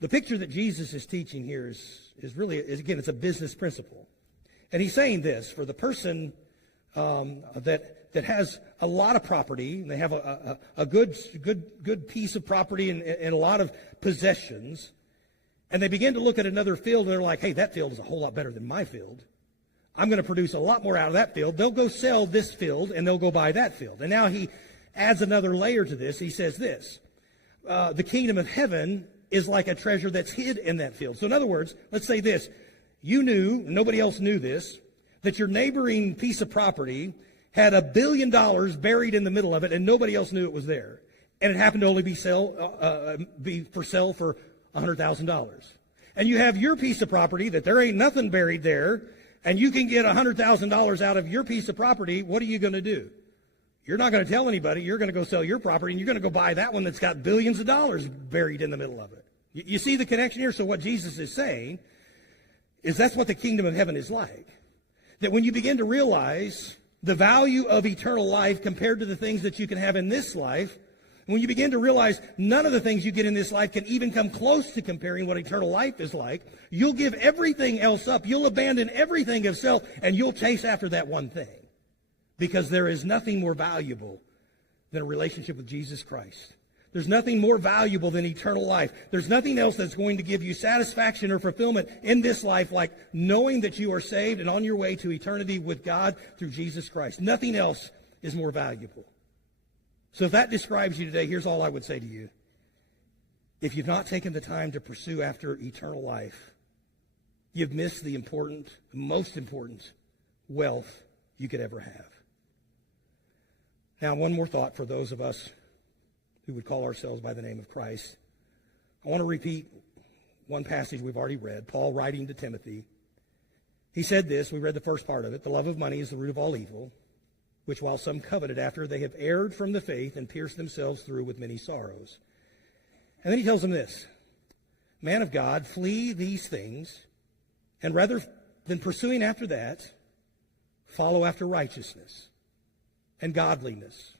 The picture that Jesus is teaching here is really, again, it's a business principle. And he's saying this, for the person that has a lot of property, and they have a good piece of property and a lot of possessions, and they begin to look at another field, and they're like, hey, that field is a whole lot better than my field. I'm going to produce a lot more out of that field. They'll go sell this field, and they'll go buy that field. And now he adds another layer to this. He says this, the kingdom of heaven is like a treasure that's hid in that field. So in other words, let's say this. You knew, nobody else knew this, that your neighboring piece of property had $1 billion buried in the middle of it, and nobody else knew it was there. And it happened to only be for sale for $100,000. And you have your piece of property that there ain't nothing buried there, and you can get $100,000 out of your piece of property. What are you going to do? You're not going to tell anybody. You're going to go sell your property, and you're going to go buy that one that's got billions of dollars buried in the middle of it. You see the connection here? So what Jesus is saying is that's what the kingdom of heaven is like. That when you begin to realize the value of eternal life compared to the things that you can have in this life, when you begin to realize none of the things you get in this life can even come close to comparing what eternal life is like, you'll give everything else up. You'll abandon everything of self, and you'll chase after that one thing. Because there is nothing more valuable than a relationship with Jesus Christ. There's nothing more valuable than eternal life. There's nothing else that's going to give you satisfaction or fulfillment in this life like knowing that you are saved and on your way to eternity with God through Jesus Christ. Nothing else is more valuable. So if that describes you today, here's all I would say to you. If you've not taken the time to pursue after eternal life, you've missed the most important wealth you could ever have. Now, one more thought for those of us who would call ourselves by the name of Christ. I want to repeat one passage we've already read, Paul writing to Timothy. He said this, we read the first part of it, the love of money is the root of all evil, which while some coveted after, they have erred from the faith and pierced themselves through with many sorrows. And then he tells them this, man of God, flee these things, and rather than pursuing after that, follow after righteousness and godliness